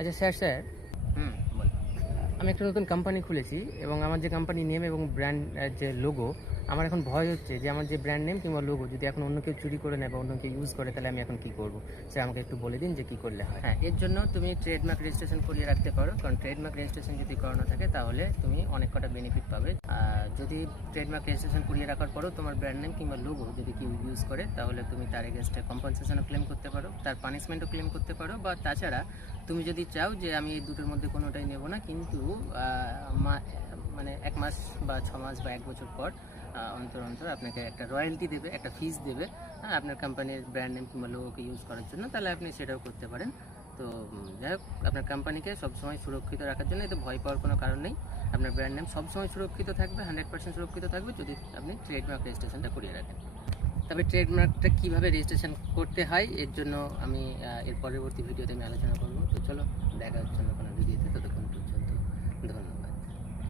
আচ্ছা sir sir বল। আমি একটা নতুন কোম্পানি খুলেছি এবং আমার যে কোম্পানি নেম এবং ব্র্যান্ড যে লোগো, আমার এখন ভয় হচ্ছে যে আমার যে ব্র্যান্ড নেম কিংবা লোগো যদি এখন অন্য কেউ চুরি করে নেয় বা অন্য কেউ ইউজ করে, তাহলে আমি এখন কী করবো? স্যার আমাকে একটু বলে দিন যে কী করলে হয়। হ্যাঁ, এর জন্য তুমি ট্রেডমার্ক রেজিস্ট্রেশন করিয়ে রাখতে পারো, কারণ ট্রেডমার্ক রেজিস্ট্রেশন যদি করানো থাকে তাহলে তুমি অনেক কটা বেনিফিট পাবে। যদি ট্রেডমার্ক রেজিস্ট্রেশন করিয়ে রাখার পরও তোমার ব্র্যান্ড নেম কিংবা লোগো যদি কেউ ইউজ করে, তাহলে তুমি তার এগেনস্টে কম্পেনসেশনও ক্লেম করতে পারো, তার পানিশমেন্টও ক্লেম করতে পারো, বা তাছাড়া তুমি যদি চাও যে আমি এই দুটোর মধ্যে কোনোটাই নেব না, কিন্তু মানে 1 মাস বা 6 মাস বা 1 বছর পর অন্তর অন্তর আপনাকে একটা রয়্যালটি দেবে, একটা ফিস দেবে আপনার কোম্পানির ব্র্যান্ড নেম কিংবা লোগোকে ইউজ করার জন্য, তাহলে আপনি সেটাও করতে পারেন। তো যাই হোক, আপনার কোম্পানিকে সবসময় সুরক্ষিত রাখার জন্য এতে ভয় পাওয়ার কোনো কারণ নেই। আপনার ব্র্যান্ড নেম সবসময় সুরক্ষিত থাকবে, 100% সুরক্ষিত থাকবে যদি আপনি ট্রেডমার্ক রেজিস্ট্রেশনটা করিয়ে রাখেন। তবে ট্রেডমার্কটা কীভাবে রেজিস্ট্রেশন করতে হয় এর জন্য আমি এর পরবর্তী ভিডিওতে আমি আলোচনা করবো। তো চলো, দেখা হচ্ছে অন্য কোনো ভিডিওতে।